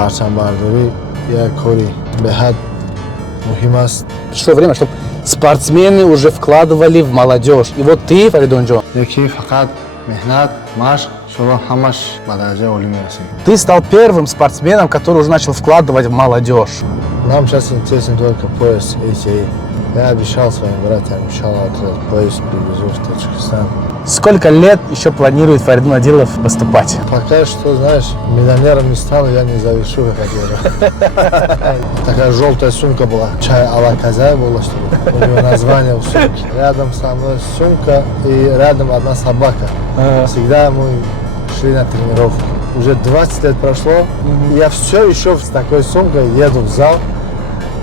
парчамбардорӣ як кори беҳад муҳим аст. Пришло время, чтобы спортсмены уже вкладывали в молодежь. И вот ты, Фаридунҷон, Яки фақат меҳнат, машқ, шуро ҳамаш ба дараҷаи олӣ мерасем. ты стал первым спортсменом, который уже начал вкладывать в молодежь. Нам сейчас интересен только пояс ACA. Я обещал своим братьям, обещал этот пояс привезу в Таджикистан. Сколько лет еще планирует Фаридун Адилов выступать? Пока что, знаешь, миллионером не стал, я не завершу, как хотел. Такая желтая сумка была. Чай Алаказай была, что ли. У него название в сумке. Рядом со мной сумка и рядом одна собака. Всегда мы шли на тренировку. Уже 20 лет прошло, и я все еще с такой сумкой еду в зал,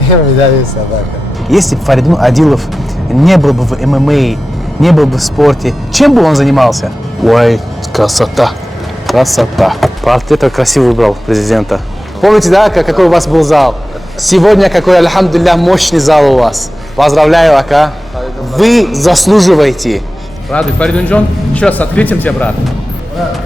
и у меня есть собака. Если бы Фаридун Адилов не был бы в ММА, не был бы в спорте, чем бы он занимался? Ой, красота, красота. Портрет красиво выбрал президента. Помните, да, какой у вас был зал? Сегодня какой, альхамдулилля, мощный зал у вас. Поздравляю, Ака. Вы заслуживаете. Рады, Фаридунҷон, еще раз с открытием тебя, брат.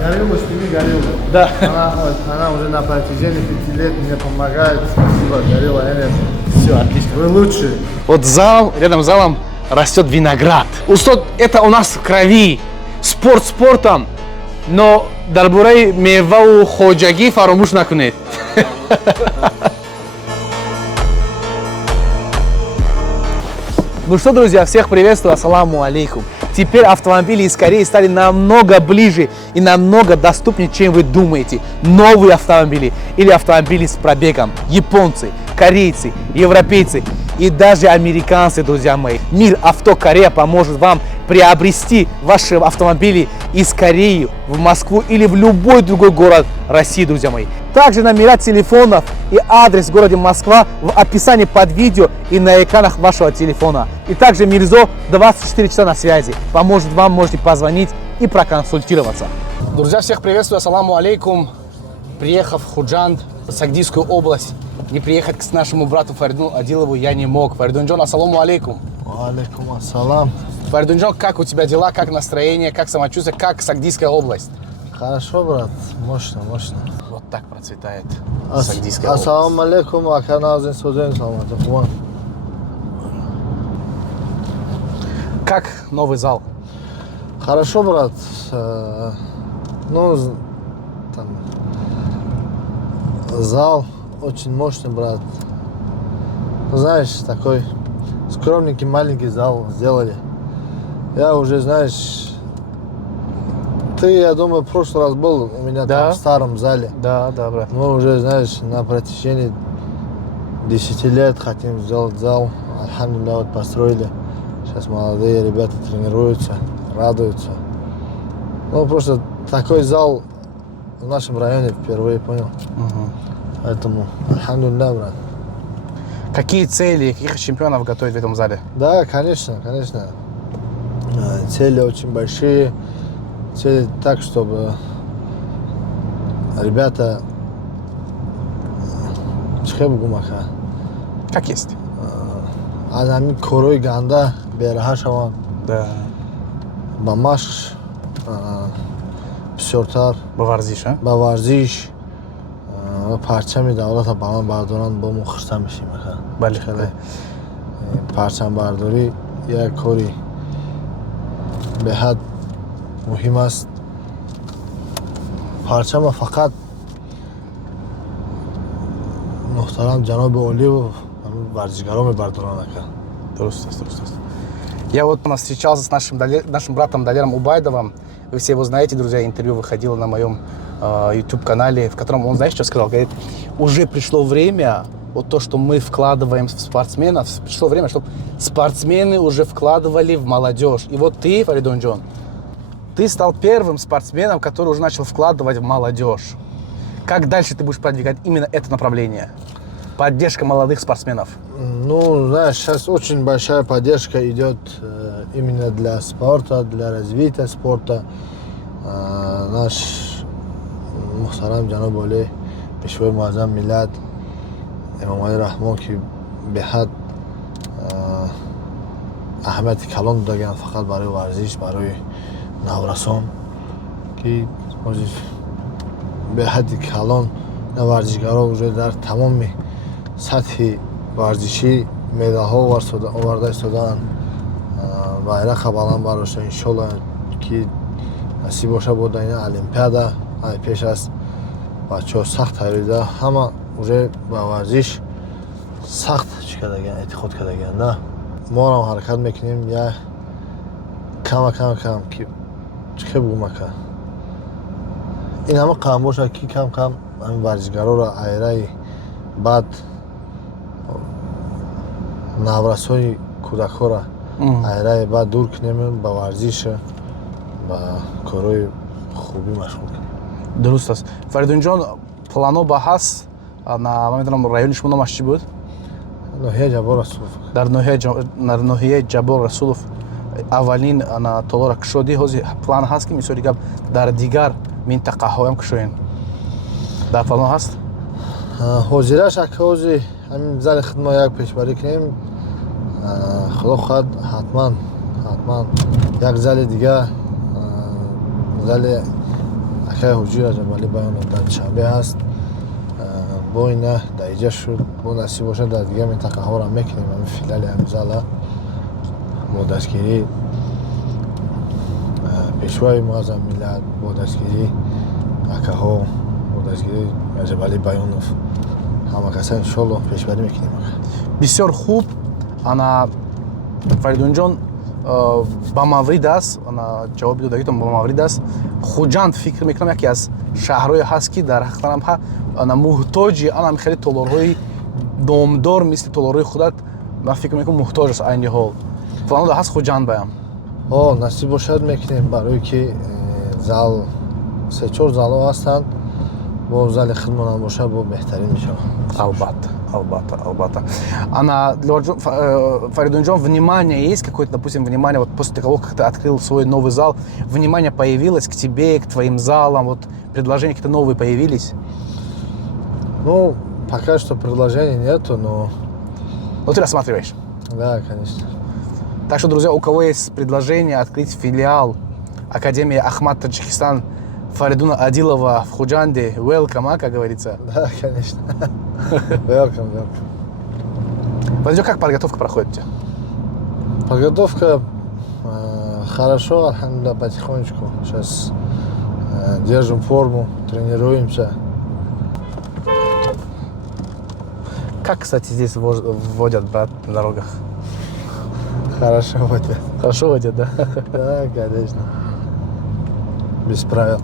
Горилла, сними гориллу. Да. Она уже на протяжении 5 лет мне помогает. Спасибо, Горилла Энерджи. Все, отлично. Вы лучшие. Вот зал, рядом с залом растет виноград. Это у нас в крови. Спорт спортом, но дарбораи мевау хоҷагӣ фаромӯш накунед. Ну что, друзья, всех приветствую, ассаламу алейкум. Теперь автомобили из Кореи стали намного ближе и намного доступнее, чем вы думаете. Новые автомобили или автомобили с пробегом. Японцы, корейцы, европейцы и даже американцы, друзья мои. Мир Авто Корея поможет вам приобрести ваши автомобили из Кореи в Москву или в любой другой город России, друзья мои. Также номера телефонов и адрес в городе Москва в описании под видео и на экранах вашего телефона. И также Мирзо 24 часа на связи. Поможет вам, можете позвонить и проконсультироваться. Друзья, всех приветствую, ассаламу алейкум. Приехав в Худжанд, Сагдийскую область, не приехать к нашему брату Фаридуну Адилову я не мог. Фаридунҷон, ассаламу алейкум. Алейкум ассалам. Фаридунҷон, как у тебя дела, как настроение, как самочувствие, как Сагдийская область? Хорошо, брат. Мощно, мощно. Вот так процветает Сагдийская область. Ассаламу алейкум, аканазин суден саламату. Как новый зал? Хорошо, брат. Ну, там, зал очень мощный, брат. Знаешь, такой скромненький, маленький зал сделали. Я уже, знаешь, ты, я думаю, в прошлый раз был у меня там в старом зале. Да, брат. Мы уже, знаешь, на протяжении 10 лет хотим сделать зал. Альхамдулилля, вот построили. Сейчас молодые ребята тренируются, радуются. Ну, просто такой зал в нашем районе впервые понял. Поэтому, альхамдулилля, брат. Какие цели, каких чемпионов готовить в этом зале? Да, конечно, конечно. Цели очень большие. Цели так, чтобы ребята чхебгумаха. Как есть. Адами корой ганда бераҳа шаванд. Да. Ба машқ бисёртар. Ба варзиш, а? Ба варзиш. Ва парчами давлата баланд бардоранд бо мо хурсанд мешим. Бале. Парчамбардорӣ як кори беҳад муҳим аст. Парчама фақат муҳтарам ҷаноби Оливов варзишгаро мебардоранд. Просто. Я вот встречался с нашим братом Далером Убайдовым. Вы все его знаете, друзья, интервью выходило на моем YouTube-канале, в котором он, знаешь, что сказал? Говорит, уже пришло время, вот то, что мы вкладываем в спортсменов, пришло время, чтобы спортсмены уже вкладывали в молодежь. И вот ты, Фаридунҷон, ты стал первым спортсменом, который уже начал вкладывать в молодежь. Как дальше ты будешь продвигать именно это направление? Поддержка молодых спортсменов. Ну, знаешь, сейчас очень большая поддержка идет именно для спорта, для развития спорта. Наш мухтарам ҷаноб Оли, пешвои муаззам миллат, Эмомалӣ Раҳмон, ки беҳад аҳамияти калон додаганд фақат барои варзиш, барои наврасон, ки беҳади калон варзишгаро уже дар тамоми сатҳи варзишӣ медалҳо оварда истодаанд, байрақа баланд бардоштанд. Иншолло ки насиб боша бо дар ин олимпиада пеш аз бачаҳо сахт тайёрида ҳама уже ба варзиш сахт чӣ кардагиянд, эътиқод кардагиянд. На морам ҳаракат мекунем я кам ки чӣ бигумака ин ҳама қам бошад ки кам ҳамин варзишгароро айраи баъд наврасои кӯдакҳоро айраи баъд дур кунем, ба варзиш, ба корҳои хубӣ машғул кунем. Дуруст аст. Фаридунҷон, планоба ҳаст? Ман медонам райони шумо номаш чӣ буд? ноҳияи Ҷабор Расулов. Дар ноҳияи Ҷабор Расулов аввалин толора кушодӣ ҳозир план ҳаст ки мисоли гап дар дигар минтақаҳоям кушоен? Дар плано ҳаст? ҳозираш ака ҳозир ҳамин зали хидмат як пешбарӣ кунем. Худо хоҳад ҳатман як зали дигар, зали акаи ҳуҷи Раҷабалӣ Баёнов дар Душанбе ҳаст. бо ина дариҷа шуд, бо насиб бошад дар дигар минтақаҳоро мекунем ҳамин филиали ҳамин зала бо дастгирии пешвои муаззам миллат, бо дастгирии акаҳо, бо дастгирии Раҷабалӣ Баёнов ҳама каса иншолло пешбарӣ мекунем. Бисёр хуб. Фаридунҷон, ба маврид аст, ҷавоби додагитон ба маврид аст. Хуҷанд фикр мекунам яке аз шаҳрҳое ҳаст ки дар ҳақиқатам муҳтоҷи ан хеле толорҳои номдор мисли толорҳои худат, ман фикр мекунам муҳтоҷ аст айни ҳол. Планода ҳаст хуҷанд баям? Насиб бошад мекунем, барое ки зал 3-4 залҳо ҳастанд. Бо зали хидмат бошад бо беҳтарин мешавад. Албатта. Фаридунҷон, внимание есть какое-то, допустим, внимание, вот после того, как ты открыл свой новый зал, внимание появилось к тебе, к твоим залам, вот предложения какие-то новые появились? Ну, пока что предложений нету, но... Ну, ты рассматриваешь? Да, конечно. Так что, друзья, у кого есть предложение открыть филиал Академии Ахмад Таджикистан Фаридуна Адилова в Худжанде, welcome, как говорится. Да, конечно. Welcome. Подожди, как подготовка проходит у тебя? Подготовка хорошо, альхамдулилlah, потихонечку. Сейчас держим форму, тренируемся. Как, кстати, здесь водят, брат, на дорогах? Хорошо водят. Хорошо водят, да? Да, конечно. Без правил.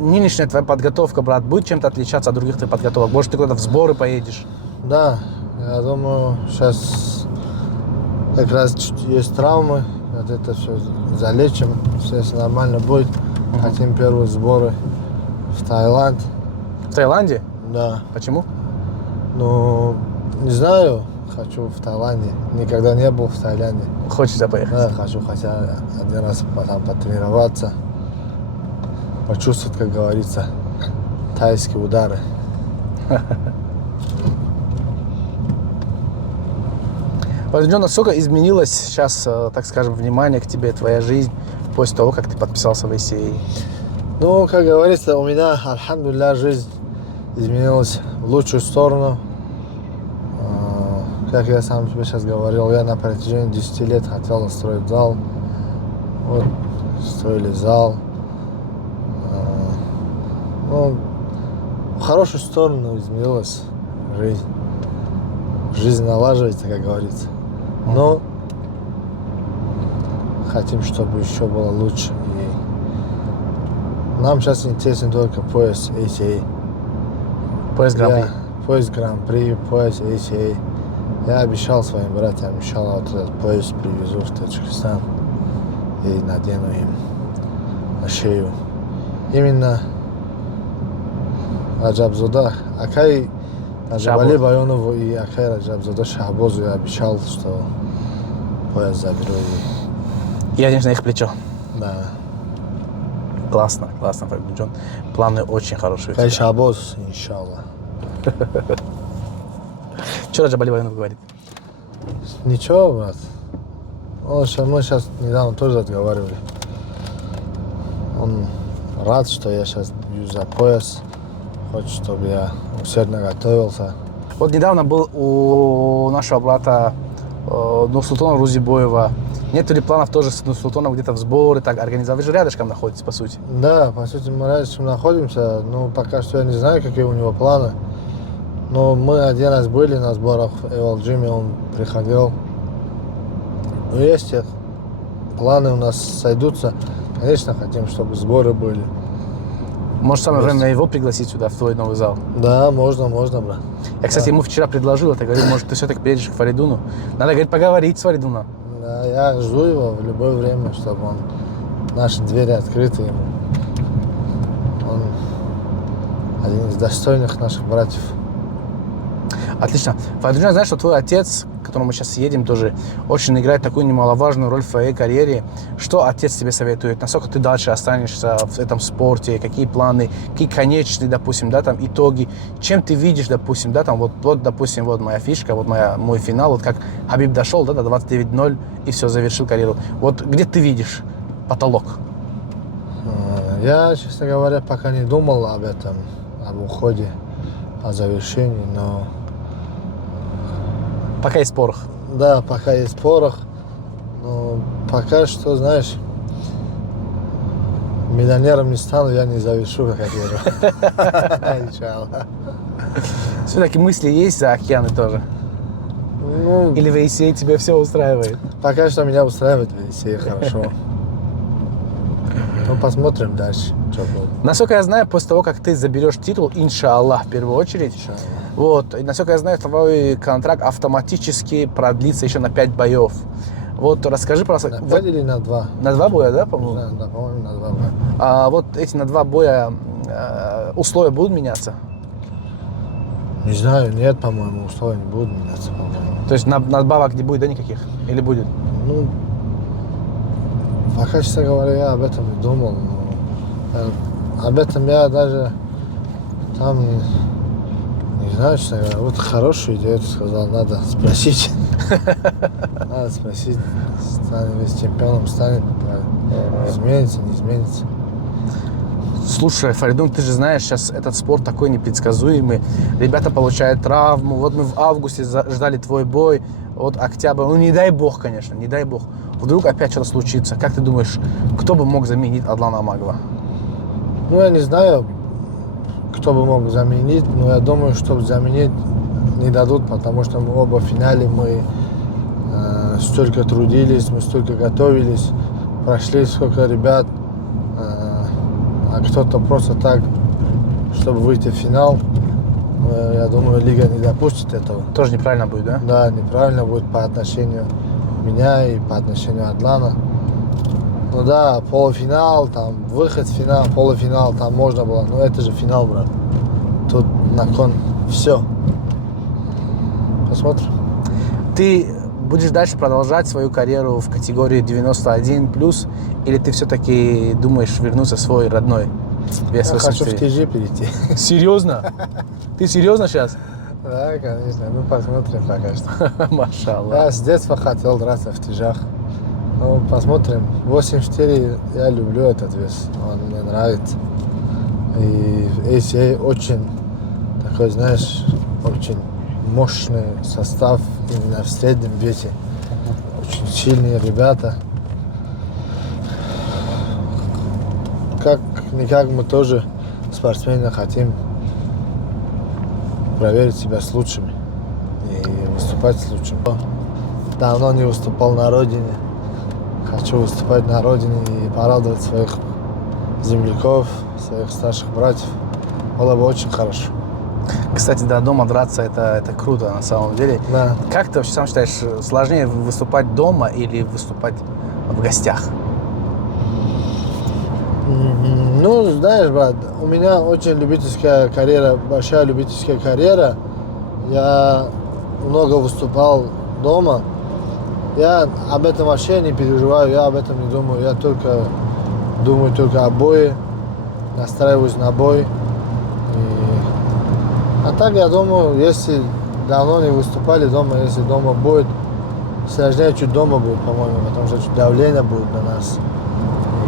Нынешняя твоя подготовка, брат, будет чем-то отличаться от других твоих подготовок? Может, ты куда-то в сборы поедешь? Да, я думаю, сейчас как раз есть травмы, вот это все залечим, все нормально будет. Хотим первые сборы в Таиланд. В Таиланде? Да. Почему? Ну, не знаю, хочу в Таиланде. Никогда не был в Таиланде. Хочется поехать? Да, хочу хотя один раз там потренироваться, почувствовать, как говорится, тайские удары. Фаридунҷон, насколько изменилось сейчас, так скажем, внимание к тебе, твоя жизнь после того, как ты подписался в ACA? Ну, как говорится, у меня, альхамдулилля, жизнь изменилась в лучшую сторону. Как я сам тебе сейчас говорил, я на протяжении 10 лет хотел строить зал. Вот, строили зал. Ну, в хорошую сторону изменилась жизнь. Жизнь налаживается, как говорится. Но хотим, чтобы еще было лучше. И нам сейчас интересен только пояс ACA. Пояс Гран-при. Пояс Гран-при, пояс ACA. Я обещал своим братьям, иншаллах, вот этот пояс привезу в Таджикистан и надену им на шею. Именно Раджабзода, Акай Раджабали Баёнову и Акай Раджабзода Шахбозу я обещал, что пояс заберу. И оденешь на их плечо. Да. Классно, Фаридунҷон. Планы очень хорошие. Акай Шахбоз, иншаллах. Что Раджабали Баёнов говорит? Ничего, брат. Мы сейчас недавно тоже разговаривали. Он рад, что я сейчас бью за пояс. Хочет, чтобы я усердно готовился. Вот недавно был у нашего брата Нурсултана Рузибоева. Нет ли планов тоже с Нурсултаном где-то в сборы так организовать? Вы же рядышком находитесь, по сути. Да, по сути, мы рядышком находимся. Но пока что я не знаю, какие у него планы. Но мы один раз были на сборах в Эвал Джиме, он приходил. Но есть планы у нас сойдутся. Конечно, хотим, чтобы сборы были. Может, самое время его пригласить сюда, в твой новый зал? Да, можно, брат. Я, кстати, ему вчера предложил это, говорю, может, ты все-таки приедешь к Фаридуну? Надо, говорит, поговорить с Фаридуном. Да, я жду его в любое время, чтобы он... Наши двери открыты ему. Он один из достойных наших братьев. Отлично. Фаридун, знаешь, что твой отец, к которому мы сейчас едем, тоже очень играет такую немаловажную роль в твоей карьере. Что отец тебе советует? Насколько ты дальше останешься в этом спорте? Какие планы? Какие конечные, допустим, да, там итоги? Чем ты видишь, допустим, да, там вот допустим, вот моя фишка, вот мой финал, вот как Хабиб дошел, да, до 29-0 и все, завершил карьеру. Вот где ты видишь потолок? Я, честно говоря, пока не думал об этом, об уходе, о завершении, но... Пока есть порох. Да, пока есть порох, но пока что, знаешь, миллионером не стану, я не завершу карьеру. Иншаллах. Все-таки мысли есть за океаны тоже? Ну, Или в Исее тебе все устраивает? пока что меня устраивает все хорошо. Ну, посмотрим дальше, что будет. Насколько я знаю, после того, как ты заберешь титул, иншаллах, в первую очередь, вот, и насколько я знаю, твой контракт автоматически продлится еще на 5 боев. Вот, расскажи, пожалуйста. На 5 или на 2? На 2 боя, да, по-моему? Да, по-моему, на 2 боя. А вот эти на 2 боя условия будут меняться? Не знаю, нет, по-моему, условия не будут меняться, по-моему. То есть надбавок не будет, да, никаких? Или будет? Ну, пока, честно говоря, я об этом не думал. Но об этом я даже там не знаю, честно говоря. Вот хорошую идею ты сказал, надо спросить. Надо спросить, станет весь чемпионом, станет, изменится, не изменится. Слушай, Фаридун, ты же знаешь, сейчас этот спорт такой непредсказуемый. Ребята получают травму. Вот мы в августе ждали твой бой. Вот октябрь. Ну, не дай бог, конечно, не дай бог. Вдруг опять что-то случится. Как ты думаешь, кто бы мог заменить Адлана Амагова? Ну, я не знаю, кто бы мог заменить, но я думаю, чтобы заменить не дадут, потому что мы оба в финале, мы столько трудились, мы столько готовились, прошли сколько ребят, а кто-то просто так, чтобы выйти в финал, я думаю, лига не допустит этого. Тоже неправильно будет, да? Да, неправильно будет по отношению меня и по отношению Адлана. Ну да, полуфинал, там, выход в финал, полуфинал, там можно было, но это же финал, брат. Тут на кон все. Посмотрим. Ты будешь дальше продолжать свою карьеру в категории 91+, или ты все-таки думаешь вернуться в свой родной вес? Я хочу в ТЖ перейти. Серьезно? Ты серьезно сейчас? Да, конечно. Ну, посмотрим пока что. Машаллах. Я с детства хотел драться в тяжах. Ну, посмотрим. 84 я люблю этот вес. Он мне нравится. И ACA очень такой, знаешь, очень мощный состав именно в среднем весе. Очень сильные ребята. Как-никак мы тоже спортсмены хотим проверить себя с лучшими и выступать с лучшими. Давно не выступал на родине. Хочу выступать на родине и порадовать своих земляков, своих старших братьев. Было бы очень хорошо. Кстати, до дома драться это круто на самом деле. Да. Как ты вообще сам считаешь, сложнее выступать дома или выступать в гостях? Ну, знаешь, брат, у меня очень любительская карьера, большая любительская карьера. Я много выступал дома. Я об этом вообще не переживаю, я об этом не думаю. Я думаю только о бое, настраиваюсь на бой. А так, я думаю, если давно не выступали дома, если дома будет, сложнее чуть дома будет, по-моему, потому что чуть давление будет на нас.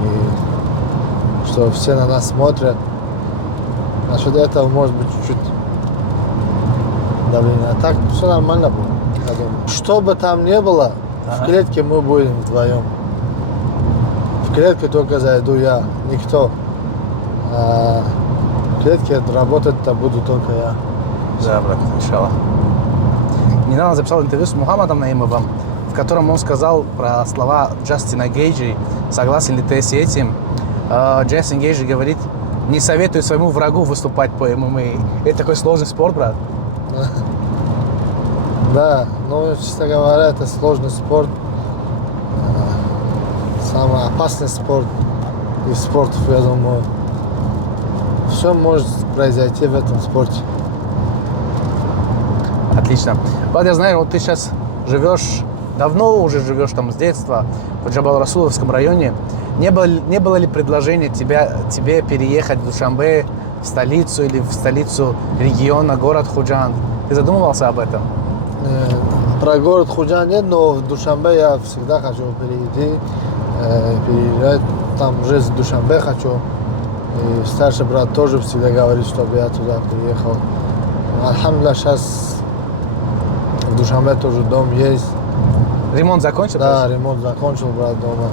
И что все на нас смотрят. Насчет этого может быть чуть-чуть давление. А так все нормально будет, я думаю. Что бы там ни было, в клетке мы будем вдвоем. В клетке только зайду я, никто. А в клетке работать-то буду только я. Да, брат, иншаллах. Недавно записал интервью с Мухаммадом Наимовым, в котором он сказал про слова Джастина Гейджи. Согласен ли ты с этим? Джастин Гейджи говорит: не советую своему врагу выступать по ММА. Это такой сложный спорт, брат. Да, ну, честно говоря, это сложный спорт. Самый опасный спорт из спортов, я думаю. Все может произойти в этом спорте. Отлично. Влад, я знаю, вот ты сейчас живешь, давно уже живешь там с детства, в Джабал-Расуловском районе. Не было ли предложения тебе переехать в Душанбе, в столицу или в столицу региона, город Худжанд? Ты задумывался об этом? Про город Худжанд нет, но в Душанбе я всегда хочу переезжать. Там жизнь в Душанбе хочу. И старший брат тоже всегда говорит, чтобы я туда приехал. Альхамдулилlah, сейчас в Душанбе тоже дом есть. Ремонт закончил? Да, ремонт закончил, брат, дома.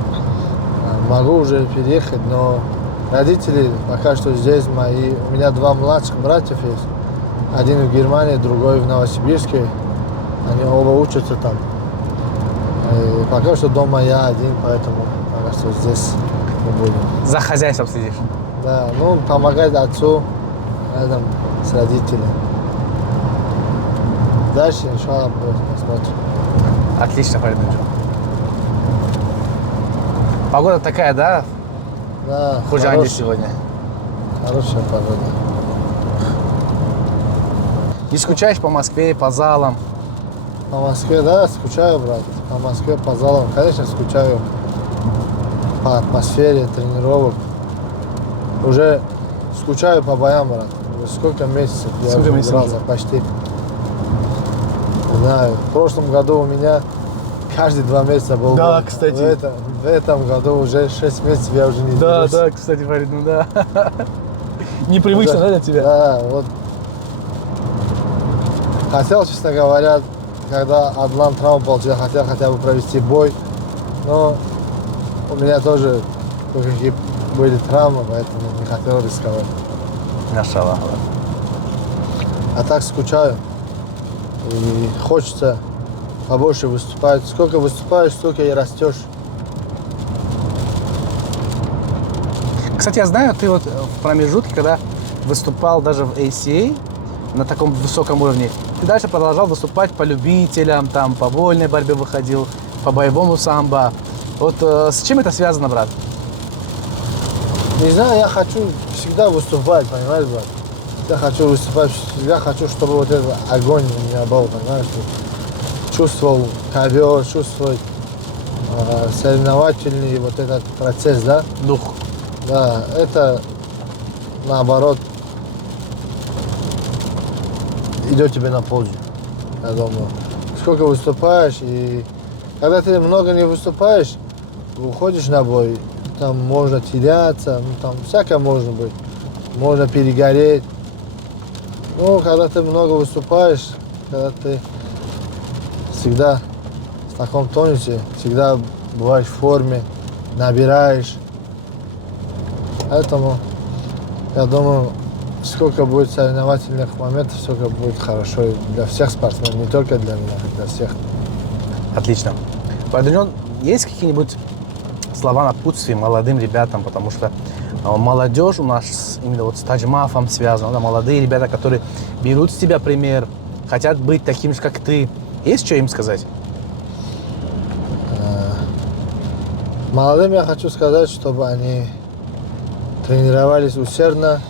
Могу уже переехать, но родители пока что здесь мои. У меня два младших братьев есть. Один в Германии, другой в Новосибирске. Они оба учатся там. И пока что дома я один, поэтому пока что здесь мы будем. За хозяйством следишь? Да, ну помогать отцу рядом с родителями. Дальше, иншаллах, посмотрим. Отлично, Фаридунчик. Погода такая, да? Да, В Худжанде сегодня. Хорошая погода. Не скучаешь по Москве, по залам? По Москве, да, скучаю, брат. По Москве, по залам, конечно, скучаю. По атмосфере тренировок. Уже скучаю по боям, брат. Уже сколько месяцев я уже дрался, почти. Не знаю, в прошлом году у меня каждые 2 месяца был Да, бой. кстати. В этом году уже 6 месяцев я уже не дерусь. Да, кстати, Фарид, ну да. Непривычно, да, для тебя? Да, вот. Хотел, честно говоря, когда Адлан травму получил, хотел хотя бы провести бой. Но у меня тоже кое-какие были травмы, поэтому не хотел рисковать. Машаллах. А так скучаю. И хочется побольше выступать. Сколько выступаешь, столько и растешь. Кстати, я знаю, ты вот в промежутке, когда выступал даже в ACA на таком высоком уровне, ты дальше продолжал выступать по любителям, там, по вольной борьбе выходил, по боевому самбо. Вот с чем это связано, брат? Не знаю, я хочу всегда выступать, понимаешь, брат? Я хочу выступать, всегда хочу, чтобы вот этот огонь у меня был, понимаешь? Чувствовал ковер, чувствовал соревновательный вот этот процесс, да? Дух. Да, это наоборот идет тебе на пользу, я думаю. Сколько выступаешь, и когда ты много не выступаешь, уходишь на бой, там можно теряться, ну, там всякое можно быть, можно перегореть. Ну, когда ты много выступаешь, когда ты всегда в таком тонусе, всегда бываешь в форме, набираешь. Поэтому, я думаю, сколько будет соревновательных моментов, столько будет хорошо и для всех спортсменов, не только для меня, для всех. Отлично. Фаридун, есть какие-нибудь слова напутствия молодым ребятам, потому что молодежь у нас именно вот с Таджмафом связана, да, молодые ребята, которые берут с тебя пример, хотят быть такими же, как ты. Есть что им сказать? Молодым я хочу сказать, чтобы они тренировались усердно,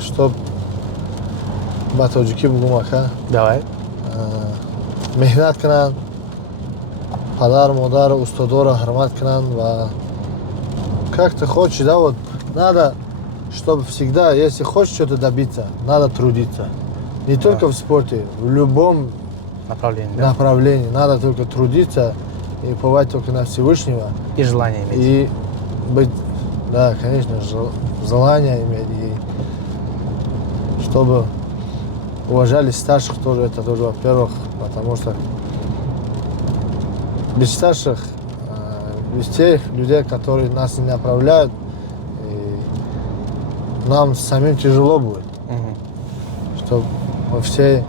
чтобы батоджики бугумака, Давай. мехнат канан, падар, модар, устодора, хормат канан, как ты хочешь, да, вот надо, чтобы всегда, если хочешь что-то добиться, надо трудиться. Не только в спорте, в любом Направление, да? направлении, надо только трудиться, и уповать только на Всевышнего. И желание иметь. И быть, да, конечно, желание иметь. И чтобы уважали старших тоже, это тоже, во-первых, потому что без старших, без тех людей, которые нас не направляют, и нам самим тяжело будет. Чтобы мы все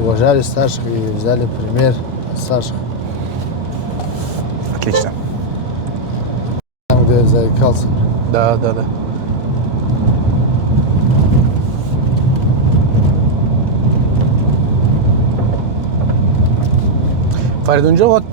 уважали старших и взяли пример от старших. Отлично. Там, где я заикался. Да, да, да. Фаридунджон, вот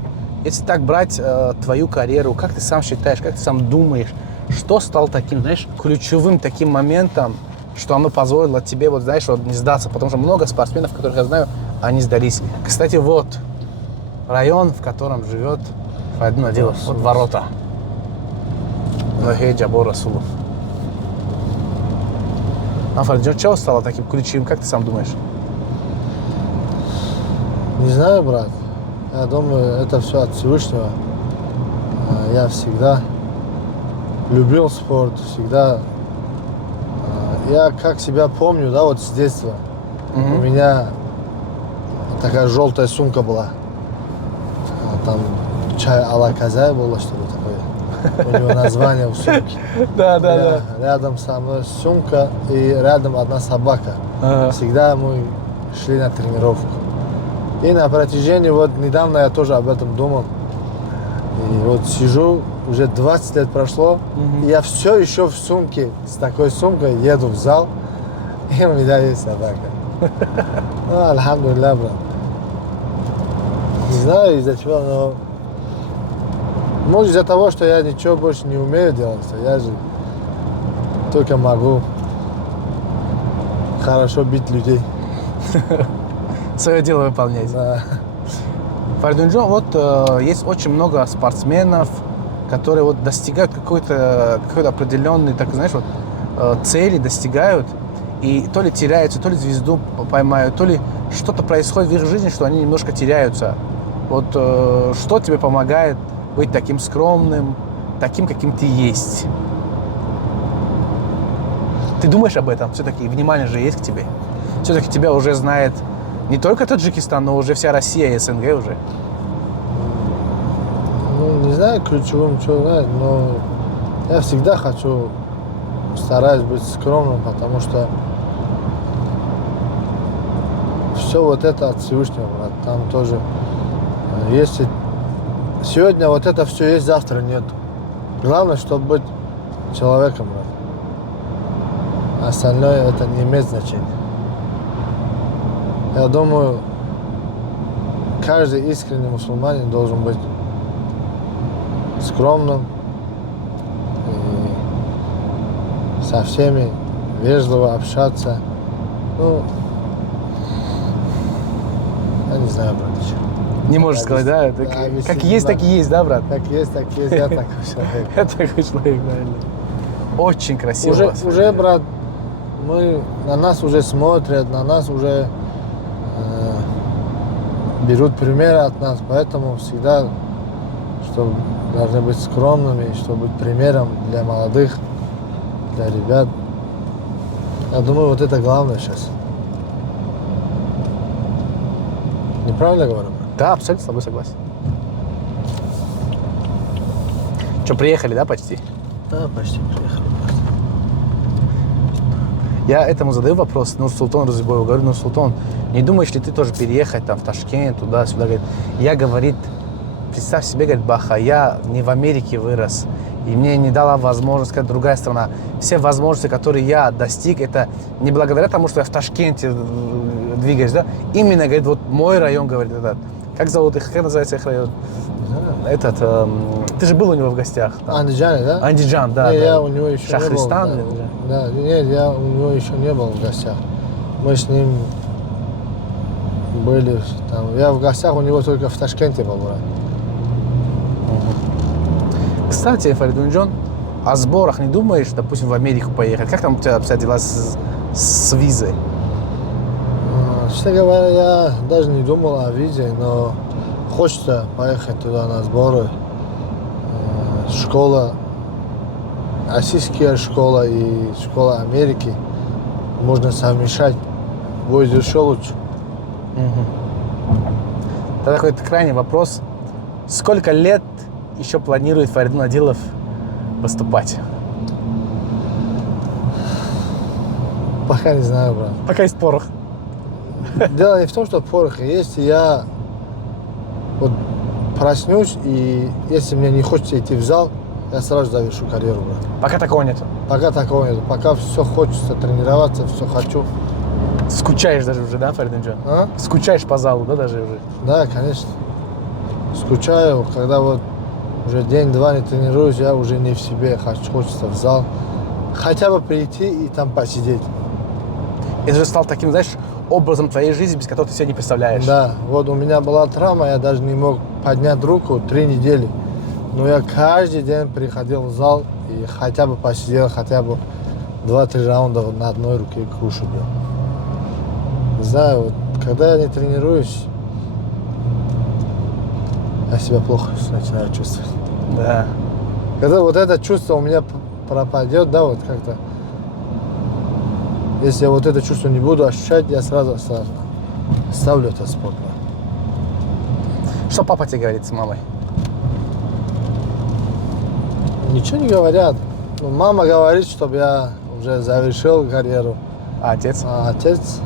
если так брать твою карьеру, как ты сам считаешь, как ты сам думаешь, что стало таким, знаешь, ключевым таким моментом, что оно позволило тебе, вот знаешь, вот не сдаться, потому что много спортсменов, которых я знаю, они сдались. Кстати, вот район, в котором живет Фаридун Адилов, вот ворота. Нахей Джабор Расулов. А Фаридун, что стало таким ключевым, как ты сам думаешь? Не знаю, брат. Я думаю, это все от Всевышнего. Я всегда любил спорт, всегда. Я как себя помню, да, вот с детства. У меня такая желтая сумка была. Там чай а-ла Казай было, что ли, такое. У него название в сумке. Да. Рядом со мной сумка и рядом одна собака. Всегда мы шли на тренировку. И на протяжении, вот недавно я тоже об этом думал. И вот сижу, уже 20 лет прошло, и я все еще в сумке, с такой сумкой еду в зал, и у меня есть собака. Ну, альхамдулилля, брат. Не знаю из-за чего, но может из-за того, что я ничего больше не умею делать, что я же только могу хорошо бить людей. Свое дело выполнять. Да. Фаридунджон, вот есть очень много спортсменов, которые вот достигают какой-то определенной, так знаешь, вот цели достигают, и то ли теряются, то ли звезду поймают, то ли что-то происходит в их жизни, что они немножко теряются. Вот что тебе помогает быть таким скромным, таким, каким ты есть? Ты думаешь об этом? Все-таки внимание же есть к тебе. Все-таки тебя уже знает не только Таджикистан, но уже вся Россия и СНГ уже. Ну, не знаю ключевым, что знать, но я всегда стараюсь быть скромным, потому что все вот это от Всевышнего, брат. Там тоже, если сегодня вот это все есть, завтра нет. Главное, чтобы быть человеком, брат. Остальное это не имеет значения. Я думаю, каждый искренний мусульманин должен быть скромным и со всеми вежливо общаться. Ну, я не знаю, брат, еще. Не можешь сказать, да? Это как есть, так и есть, да, брат? Как есть, я такой человек. Я такой человек, правильно. Очень красиво. Уже, брат, на нас уже смотрят, на нас уже берут примеры от нас, поэтому всегда, чтобы должны быть скромными, чтобы быть примером для молодых, для ребят. Я думаю, вот это главное сейчас. Неправильно говорю? Да, абсолютно с тобой согласен. Что, приехали, да, почти? Да, почти приехали. Я этому задаю вопрос, Нур-Султан Разыбоеву, говорю, Нур-Султан, не думаешь ли ты тоже переехать там в Ташкент, туда-сюда? Говорит, я, говорит, представь себе, говорит, Баха, я не в Америке вырос, и мне не дала возможность, как другая страна. Все возможности, которые я достиг, это не благодаря тому, что я в Ташкенте двигаюсь, да? Именно, говорит, вот мой район, говорит, этот. Как зовут их, как называется их район? Этот, ты же был у него в гостях. Там. Андижане, да? Андижан, да. Не, да. я у него еще Шахристан, не был. Да, нет, я у него еще не был в гостях. Мы с ним были там. Я в гостях у него только в Ташкенте был, брат. Кстати, Фаридунджон, о сборах не думаешь, допустим, в Америку поехать? Как там у тебя обстоят дела с визой? Честно говоря, я даже не думал о визе, но хочется поехать туда на сборы. Школа, российская школа и школа Америки можно совмещать, будет еще лучше. Тогда такой крайний вопрос. Сколько лет еще планирует Фаридун Адилов выступать? Пока не знаю, брат. Пока есть порох. Дело не в том, что порох есть. Я вот проснусь, и если мне не хочется идти в зал, я сразу завершу карьеру, брат. Пока такого нет. Пока такого нет. Пока все хочется тренироваться, все хочу. Скучаешь даже уже, да, Фаридун Джон? А? Скучаешь по залу, да, даже уже? Да, конечно. Скучаю, когда вот уже день-два не тренируюсь, я уже не в себе, хочется в зал. Хотя бы прийти и там посидеть. Это же стал таким, знаешь, образом твоей жизни, без которого ты себя не представляешь. Да, вот у меня была травма, я даже не мог поднять руку 3 недели. Но я каждый день приходил в зал и хотя бы посидел, хотя бы 2-3 раунда на одной руке грушу бил. Не знаю, вот, когда я не тренируюсь, я себя плохо начинаю чувствовать. Да. Когда вот это чувство у меня пропадет, да, вот как-то. Если я вот это чувство не буду ощущать, я сразу ставлю этот спорт. Что папа тебе говорит с мамой? Ничего не говорят. Ну, мама говорит, чтобы я уже завершил карьеру. А отец? А отец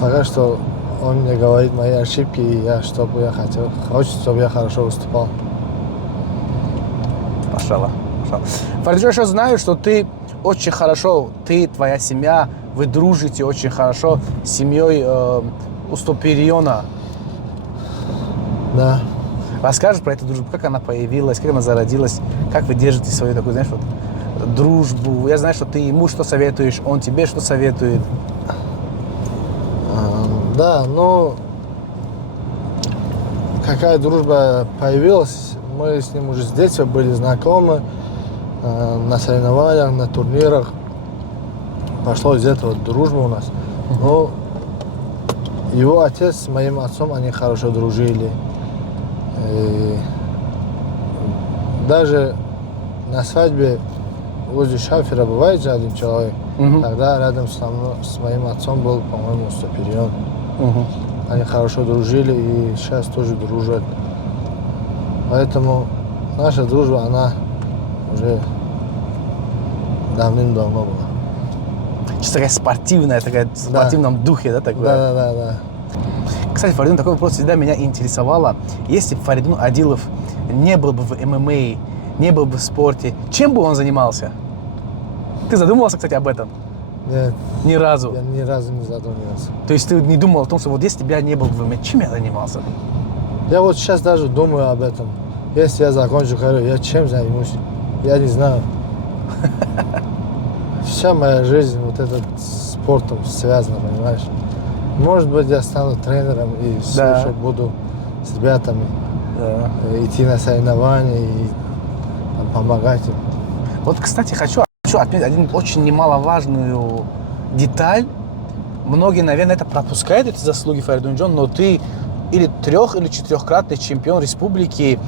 пока что он мне говорит мои ошибки, и чтобы я хочет, чтобы я хорошо выступал. Машалла. Фаридун, я еще знаю, что ты очень хорошо, ты, твоя семья, вы дружите очень хорошо с семьей Устопириона. Да. Расскажешь про эту дружбу, как она появилась, как она зародилась, как вы держите свою такую, знаешь, вот, дружбу. Я знаю, что ты ему что советуешь, он тебе что советует. Да, ну, какая дружба появилась, мы с ним уже с детства были знакомы, на соревнованиях, на турнирах. Пошло из этого дружба у нас. Но его отец с моим отцом, они хорошо дружили. И даже на свадьбе возле шафера бывает же один человек. Тогда рядом с моим отцом был, по-моему, Устопирион. Они хорошо дружили и сейчас тоже дружат. Поэтому наша дружба, она уже давным-давно была. Сейчас такая спортивная, такая в спортивном духе, да, такое? Да. Кстати, Фаридун, такой вопрос всегда меня интересовало. Если бы Фаридун Адилов не был бы в ММА, не был бы в спорте, чем бы он занимался? Ты задумывался, кстати, об этом? Нет, Ни разу? я ни разу не задумывался. То есть ты не думал о том, что вот если бы я не был в ММА, чем я занимался? Я вот сейчас даже думаю об этом. Если я закончу карьеру, я чем займусь? Я не знаю. Вся моя жизнь вот этот спортом связана, понимаешь? Может быть, я стану тренером и все еще буду с ребятами идти на соревнования и помогать им. Вот, кстати, хочу отметить один очень немаловажную деталь. Многие, наверное, это пропускают, эти заслуги, Фаридун Джон, но ты или 3- или 4-кратный чемпион республики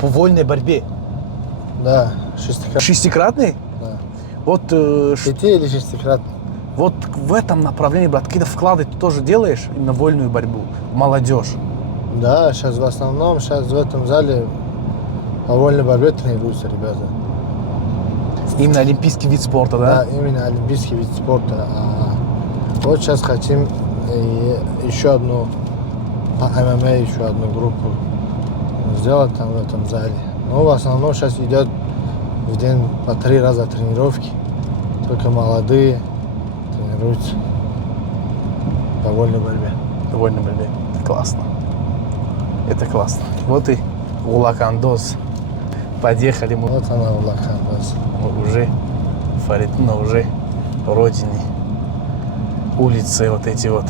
по вольной борьбе. Да, 6-кратный. 6-кратный? Да. Вот, 5 или 6-кратный. вот в этом направлении, брат, какие-то вклады ты тоже делаешь именно в вольную борьбу, в молодежь? Да, сейчас в основном, сейчас в этом зале по вольной борьбе тренируются ребята. Именно олимпийский вид спорта, да? Да, именно олимпийский вид спорта. Вот сейчас хотим еще одну по ММА, еще одну группу сделать там в этом зале. Но в основном сейчас идет в день по 3 раза тренировки. Только молодые тренируются по вольной борьбе. В вольной борьбе. Это классно. Это классно. Вот и Улакандос. Подъехали мы. Вот она, Улакандос. Уже Фаридуна, уже родине. Улицы вот эти вот.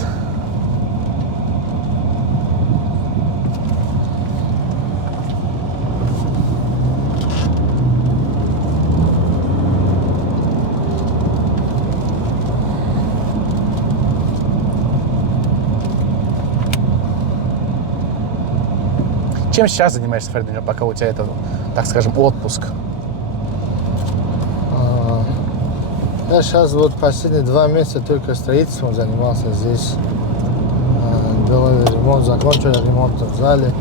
Чем сейчас занимаешься, Фердинанд, пока у тебя это, так скажем, отпуск? Я сейчас вот последние 2 месяца только строительством занимался здесь. Делали ремонт, закончили ремонт в зале.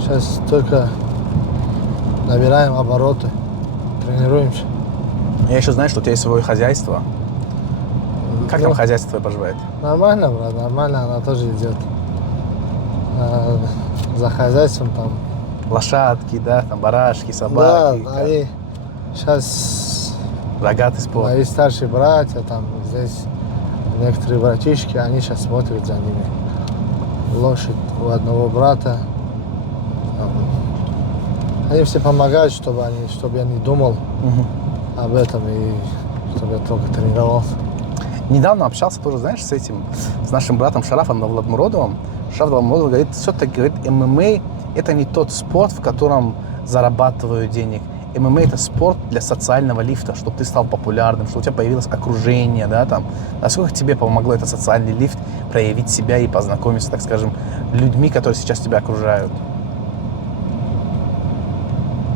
Сейчас только набираем обороты, тренируемся. Я еще знаю, что у тебя есть свое хозяйство. Как Ну, там хозяйство твое поживает? Нормально, брат, нормально, она тоже идет. За хозяйством там. Лошадки, да, там барашки, собаки. Да, они сейчас Рогатый спорт. мои старшие братья, там здесь некоторые братишки, они сейчас смотрят за ними. Лошадь у одного брата. Они все помогают, чтобы я не думал об этом и чтобы я только тренировался. Недавно общался тоже, знаешь, с нашим братом Шарафом Давладмуродовым. Шараф Давладмуродов говорит, все-таки, говорит, ММА это не тот спорт, в котором зарабатывают денег. ММА это спорт для социального лифта, чтобы ты стал популярным, чтобы у тебя появилось окружение, да, там. Насколько тебе помогло этот социальный лифт проявить себя и познакомиться, так скажем, людьми, которые сейчас тебя окружают?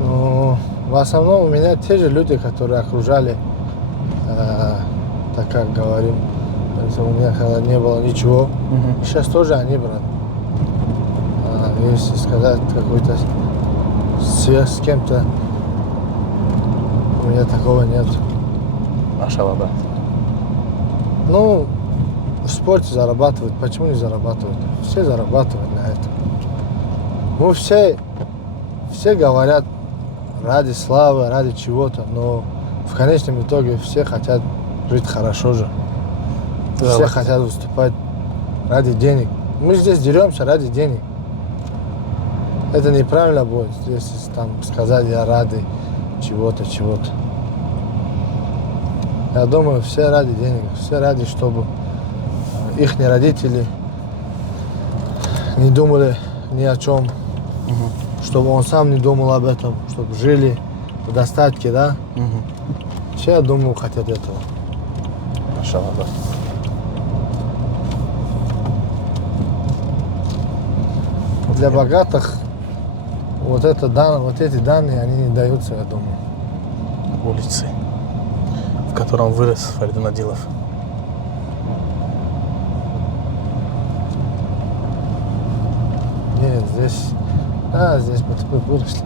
Ну, в основном у меня те же люди, которые окружали, так как говорим, у меня когда не было ничего. Сейчас тоже они, брат. Если сказать какой-то связь с кем-то, у меня такого нет. Машалла, да. Ну, в спорте зарабатывают. Почему не зарабатывают? Все зарабатывают на этом. Ну, все говорят ради славы, ради чего-то, но в конечном итоге все хотят жить хорошо же. Да, Все вот. хотят выступать ради денег. Мы здесь деремся ради денег. Это неправильно будет, если там сказать я ради чего-то. Я думаю, все ради денег, все ради, чтобы их родители не думали ни о чем, чтобы он сам не думал об этом, чтобы жили в достатке, да? Все, я думаю, хотят этого. Машалла, да. Для богатых вот эти данные, они не даются, я думаю. Улицы, в котором вырос Фарид Надилов. Нет, здесь мы выросли.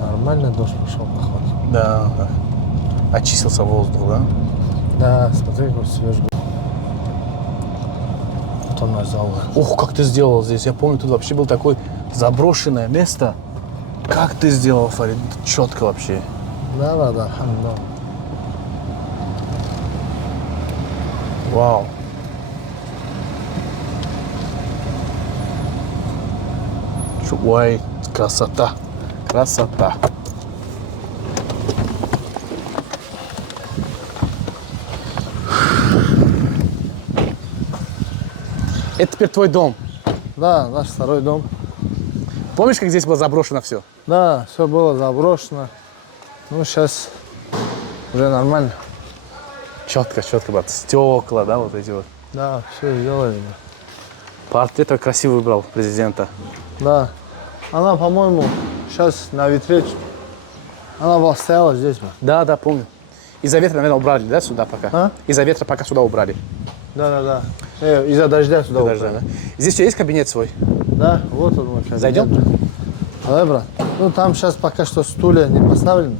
Нормально дождь пошел, походу. Да, да. Очистился воздух, да? Да, смотри, какой свежий. Вот он наш зал. Ох, как ты сделал здесь. Я помню, тут вообще было такое заброшенное место. Как ты сделал, Фарид? Четко вообще. Да, алхамдулилlah. Вау. Ой, красота. Красота. Это теперь твой дом. Да, наш второй дом. Помнишь, как здесь было заброшено все? Да, все было заброшено. Ну, сейчас уже нормально. Четко, четко, брат. Стекла, да, вот эти вот. Да, все сделали. Портрет твой красивый выбрал президента. Да. Она, по-моему, сейчас на витре. Она была стояла здесь. Да, да, помню. Из-за ветра, наверное, убрали, да, сюда пока? А? Из-за ветра пока сюда убрали. Да. Из-за дождя сюда Из-за дождя, да? Здесь у тебя есть кабинет свой? Да, вот он мой кабинет. Зайдем? Давай, брат. Ну, там сейчас пока что стулья не поставлены.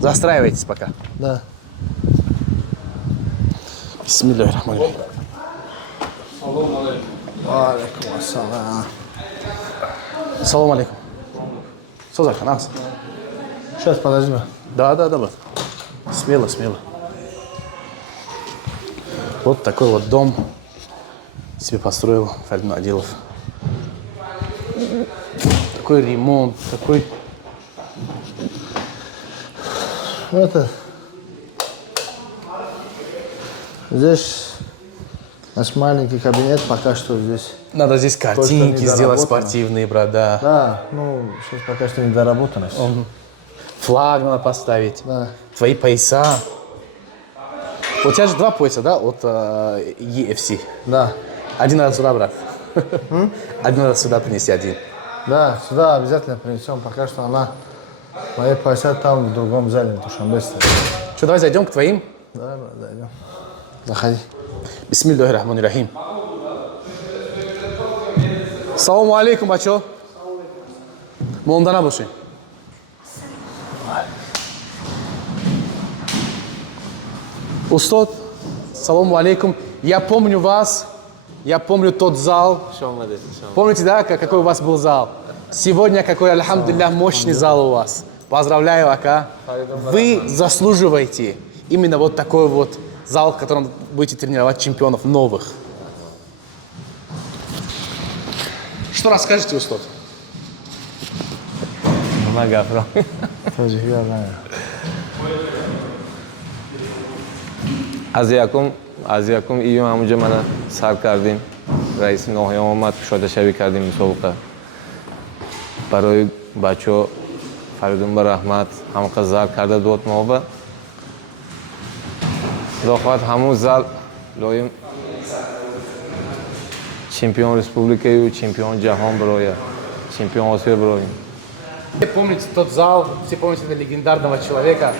Застраивайтесь пока. Да. Бисмиллахир-рахманир-рахим. Алейкум ассалам. Салам алейкум. Созак, нас. Сейчас, подожди. Да, брат. Смело, смело. Вот такой вот дом себе построил Фарид Надилов. Такой ремонт, такой... Это... Здесь наш маленький кабинет, пока что здесь. Надо здесь что картинки не сделать доработано. спортивные, брат, да. Да, ну, сейчас пока что не доработано. всё. флаг надо поставить, Да. твои пояса. У тебя же 2 пояса, да, от EFC? Да. Один надо сюда, брат. Один надо сюда принести, один. Да, сюда обязательно принесем. Пока что она, мои пояса там в другом зале, в Душанбе стоит. Что, давай зайдем к твоим? Давай, брат, зайдем. Заходи. Бисмиллахи рахмани рахим. Саламу алейкум, бачо. Молдана буши. Устод, саламу алейкум. Я помню вас, я помню тот зал. Помните, да, какой у вас был зал? Сегодня какой, альхамдулиллах, мощный зал у вас. Поздравляю, Ака. Вы заслуживаете именно вот такой вот зал, в котором будете тренировать чемпионов новых. Что расскажете, Устод? Тоже я знаю. از یکم ایو همونجا من سر کردیم رئیس ناحیه آمد شاده شوی کردیم مسابقه برای بچه فریدون به رحمت هم قضار کرده دوت موابه داخل همون زل لایم چمپیون республики و چمپیون جهان برای چمپیون آسیا برای Все помните тот зал, все помните этого легендарного человека.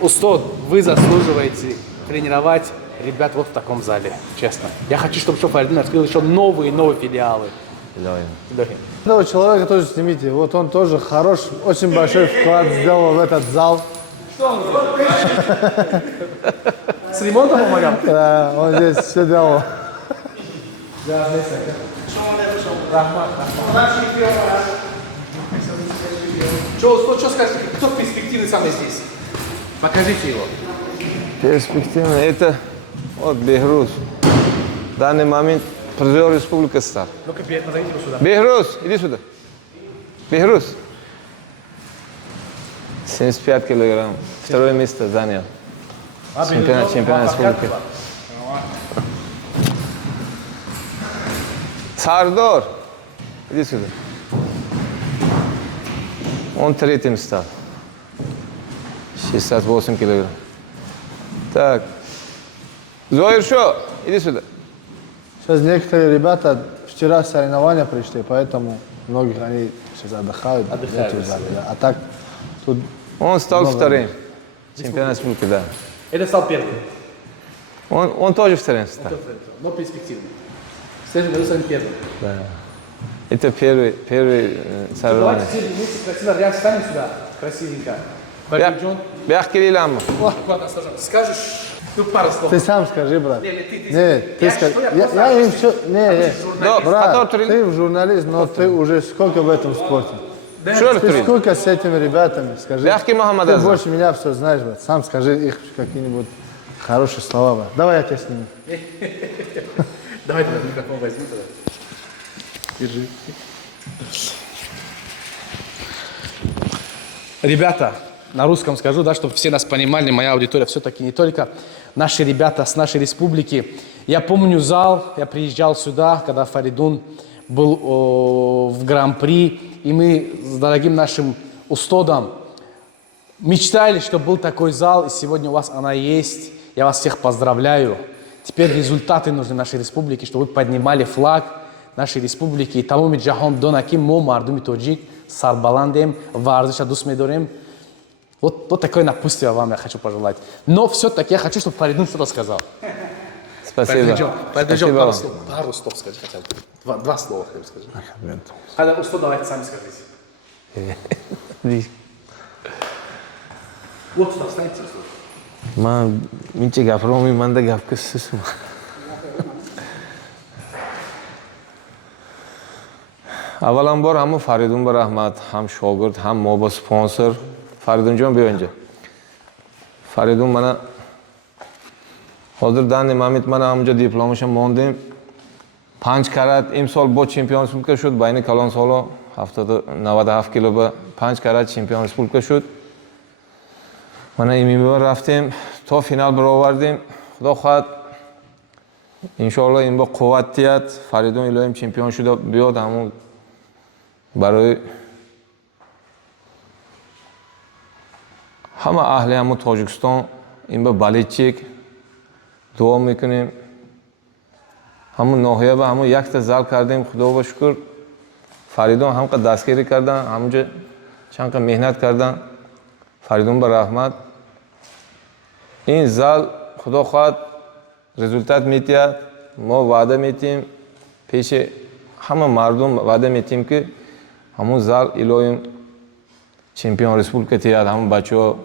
Устод, вы заслуживаете тренировать ребят вот в таком зале, честно. Я хочу, чтобы Фаридун открыл еще новые филиалы. لایم Этого человека тоже снимите. Вот он тоже хорош, очень большой вклад сделал в этот зал. С ремонтом помогал? Да, он здесь все делал. Что скажете, кто перспективный самый здесь? Покажите его. перспективно это вот Бехруз в данный момент призер республики стар. Ну-ка, назовите его сюда. Бехруз, иди сюда. Бехруз. 75 килограмм. Второе место занял. Чемпионат республики. Сардор. Иди сюда. Он третьим стал. 68 килограмм. Так. Зоир Шо, иди сюда. Сейчас некоторые ребята вчера в соревнования пришли, поэтому многих они сейчас отдыхают. Эти залы, да. А так тут Он стал вторым. Чемпионат республики, да. Это стал первым. Он тоже вторым стал. Но перспективный. В следующем году станет первым. Да. Это первый соревнование. Давайте все вместе красиво ряд встанем сюда. Красивенько. Фаридун. Бях Кириллам. Ладно, осторожно. Скажешь, ну, пару слов. ты сам скажи, брат. Не, ты скажи. Я им все. Не, брат, который- ты журналист, но ты уже сколько в этом спорте? Şöyle Ты durayım. сколько с этими ребятами, скажи. Бяхки Мухаммад Ты Азам. больше меня все знаешь, брат. Сам скажи их какие-нибудь хорошие слова, брат. Давай я тебя сниму. Давай тогда микрофон возьми тогда. Держи. Ребята, на русском скажу, да, чтобы все нас понимали, моя аудитория все-таки не только наши ребята с нашей республики. Я помню зал, я приезжал сюда, когда Фаридун был в Гран-при, и мы с дорогим нашим Устодом мечтали, чтобы был такой зал, и сегодня у вас она есть. Я вас всех поздравляю. Теперь результаты нужны нашей республике, чтобы вы поднимали флаг нашей республики. Тамоми ҷаҳон донад ки мо мардуми тоҷик сарбаландем, варзиша дӯст медорем. Вот такое напутствие вам я хочу пожелать. Но все-таки я хочу, чтобы Фаридун что-то сказал. Спасибо. Фаридун, пару слов скажи хотя бы. Два слова хотя бы скажи. Хотя что давайте сами скажите. Вот сюда встаньте. Man mincha gapirolmay, manda gapga sizmi? Avvalambor hamma Faridunga rahmat, ham shogird, ham mobo sponsor. Faridunjon buyonja. Faridun mana hozir danni moment mana hamja diplomishim mondim. 5 karat imsol bo chempion respublika shud, bayni kalon solo haftada 97 kilo ba 5 karat chempion respublika shud. Mana imimba raftیم تا فینال برآوردیم. خدا خواهد ان شاء الله این با قوتیت فریدون الهیم چمپیون شده بیاد همون برای همه اهل همون تاجیکستان این به بالچیک دعا میکنیم همون ناحیه به همون یک تا زل کردیم خدا با شکر فریدون هم که دستگیری کردن همونجا چند که مهنت کردن فریدون به رحمت این زل خدا خواهد رزولتات میتید ما وعده میتیم پیش همه مردم وعده میتیم که همون زل الهیم چمپیون ریسپوبلیک تیاد همون بچه ها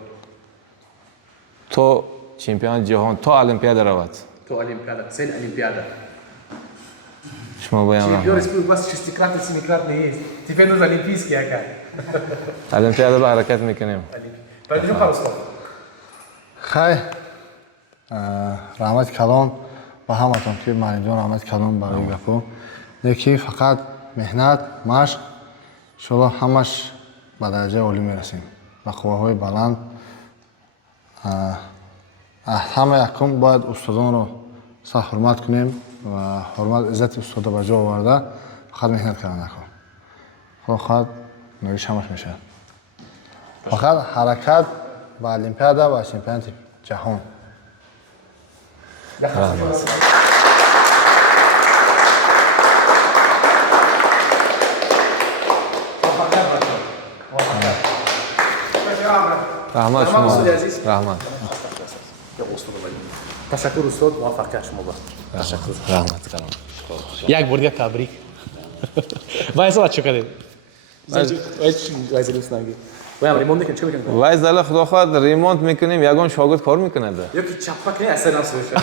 تا چمپیون جهان تا المپیاد رود То Олимпиада, цель Олимпиада. شما باید Чемпион республики у вас шестикратный, семикратный есть. Теперь нужно олимпийский, ака. المپیاد به حرکت میکنیم Пройдем пару слов. хай раҳмати калон ба ҳаматон ки маълимҷон раҳмати калон барои гапо ки фақат меҳнат машқ иншоалло ҳамаш ба дараҷаи олӣ мерасем ба қувваҳои баланд ҳама якум бояд устодонро сахт ҳурмат кунем ва ҳурмат иззати устода ба ҷо оварда фақат меҳнат карда накун худо хоҳад нӯиш ҳамаш мешавад фақат ҳаракат ба олимпиада ва чемпионати ҷаҳон رحمت شما رحمت Ташаккур устод, муваффақият шумо бад. Ташаккур. رحمت کلام Як бурга табрик. Вайзала чё кадем? Вайзали уснанги. Ваям ремонт мекунем, чё мекунем? وای زله خدا خواهد ریمونت میکنیم یگان شاگرد کار میکنه ده Ёки чапак не асарам слыша.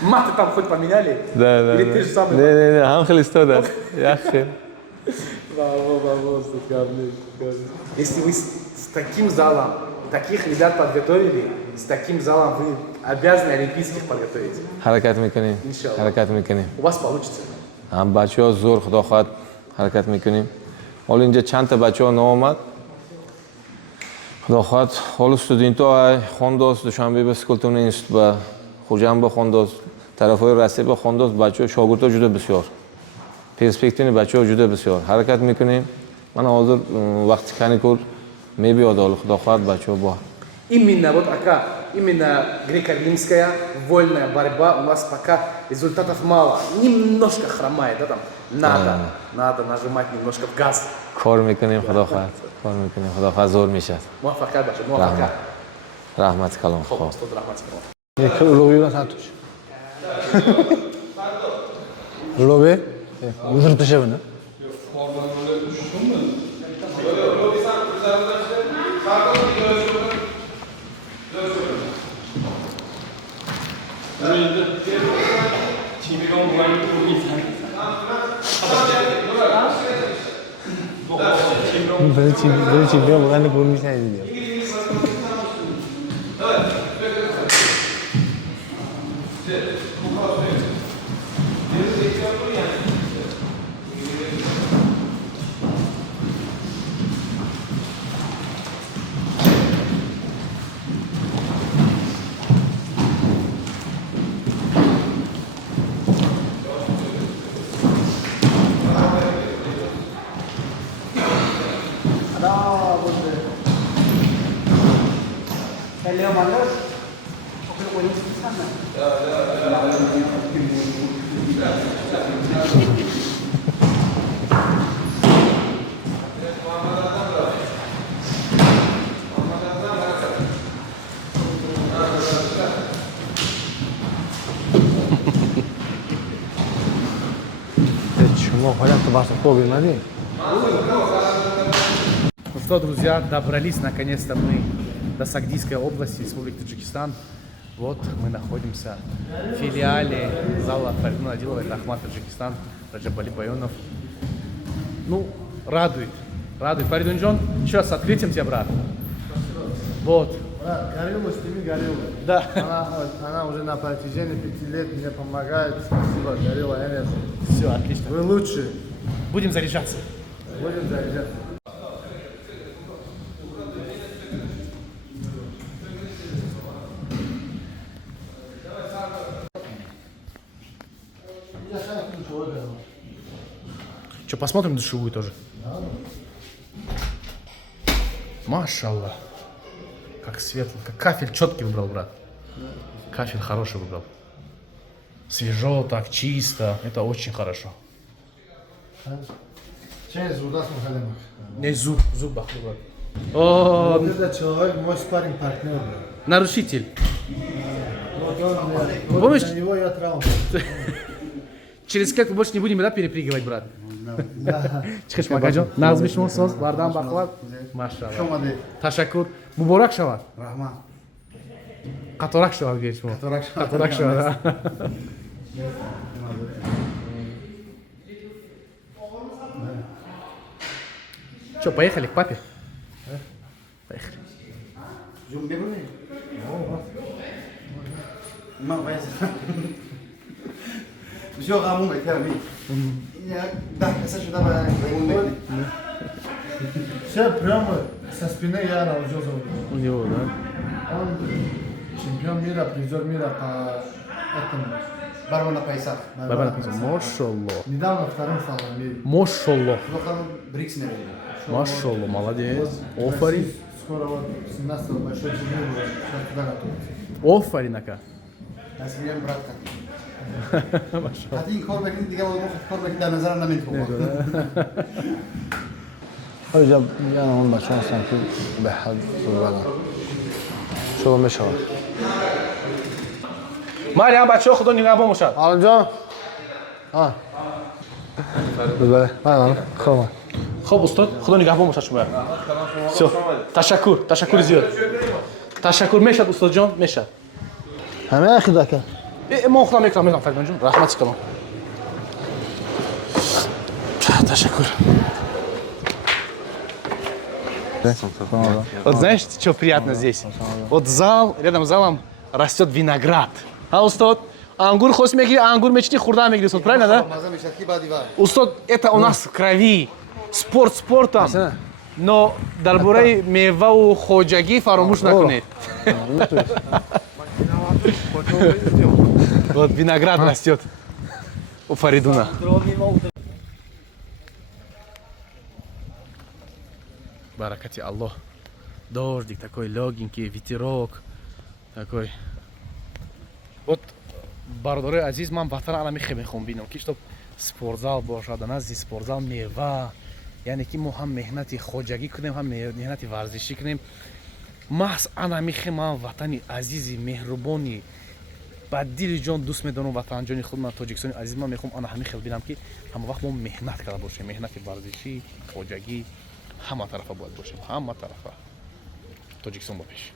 Маты там хоть поменяли? да Или ты же самый? не هم خیلی استاد یخ Если вы с таким залом, таких ребят подготовили, с таким залом вы обязаны олимпийских подготовить. حرکت میکنیم انشالله. حرکت میکنیم У вас получится. هم بچه ها زور خدا خواهد حرکت میکنیم حالا اینجا چند تا بچه ها نامد خدا خواهد حالا استودینت ها خونداز دوشنبه به سکلتون اینست به خوجم به خونداز طرف های رسته به خونداز بچه ها شاگرد ها جدا بسیار پرسپکتین بچه ها جدا بسیار حرکت میکنیم من حاضر وقتی کنیکور میبیاد حالا خدا خواهد بچه ها با Именно вот ака, именно греко-римская вольная борьба у нас пока результатов мало. Немножко хромает, да, там. Надо нажимать немножко в газ. کار میکنیم خدا خواهد کار میکنیم خدا خواهد زور میشد Муваффақият баша, муваффақият. رحمت کلام Хоп, خواه 100 драхматского. یکی لوبی را ساتوش لوبی uzun tuşa bunu böyle çimpiyon buranı kurmuşlar diyor. Чему? Понятно, вас пробуем, надеюсь. Ну что, друзья, добрались наконец-то мы до Сагдийской области, Республики Таджикистан. Вот мы находимся в филиале зала Фаридуна Адилова, это Ахмат, Таджикистан, Раджабали Байонов. Ну, радует. Фаридунджон, еще раз с открытием тебя, брат. Вот. Горело, с ними горело. Да. Она уже на протяжении 5 лет мне помогает. Спасибо, горело энергия. Все, отлично. Вы лучшие. Будем заряжаться. Будем заряжаться. Что, посмотрим душевую тоже? Машаллах. Как светло. Как кафель четкий выбрал, брат. Кафель хороший выбрал. Свежо, так чисто. Это очень хорошо. Через удас махалемак. Не зуб бах, брат. О, Вот этот человек мой спарринг партнер. нарушитель. Вот Помнишь? на него я травма. Через как больше не будем, да, перепрыгивать, брат? Чикаш магаҷон, назми шумо соз, бардам бахват. Машаллах. Шомаде. Ташаккур. Муборак шавад. Рахмат. Қаторак шавад гӯед шумо. Қаторак шавад. Чё, поехали к папе? Поехали. Жум бебуни. Ма вайс. Всё гамун беками. Я да, это что давай. Все прямо со спины я научился. У него, да? Он чемпион мира, призер мира по этому. Барвана пайсах. Баба написал, машаллах. Недавно вторым стал в мире. Машаллах. Лохал брикс не было. Машаллах, молодец. Вот Офарин. Россия скоро вот 17-го большой турнир уже. Сейчас туда готовится. Офарин, ака. Я себе братка. Хатин кор бекин дига бол кор бекин дар назар наментхо. حاجة أنا أول ما شو أصلا في بحد في البلد شو مش هو Мариам, бачаҳо худо нигоҳ бомошад. عالم جان بله من خوبه خب استاد خدا نگهبان باشد شما. все تشکر زیاد. تشکر میشد استاد جان میشد. همه أخي ذاك ما خودم میکنم فریدون جان رحمت کنم. تشکر. Вот знаешь, что приятно здесь? Вот зал, рядом с залом растет виноград. А устод? Ангур хос мегири, ангур мечти, хурда мегири, устод, правильно, да? Устод, это у нас в крови. Спорт спортом. Но дарбораи мева у ходжаги фаромуш накунед. Вот виноград растет у Фаридуна. Баракати Аллах. Дождик такой легенький, ветерок такой. Вот бардоры азиз, ман ватан алами хе мехом бинам ки чтоб спортзал бошад, нази спортзал мева, яъне ки мо ҳам меҳнати хоҷагӣ кунем, ҳам меҳнати варзишӣ кунем. маҳз алами хе ман ватани азизи меҳрубони ба дили ҷон дӯст медонам ватанҷони худман тоҷикистони азиз, ман мехоҳам ана ҳамин хел бинам ки ҳамавақт мо меҳнат карда бошем, меҳнати варзишӣ, хоҷагӣ ҳама тарафа бояд бошем, ҳама тарафа. Тоҷикистон ба пеш.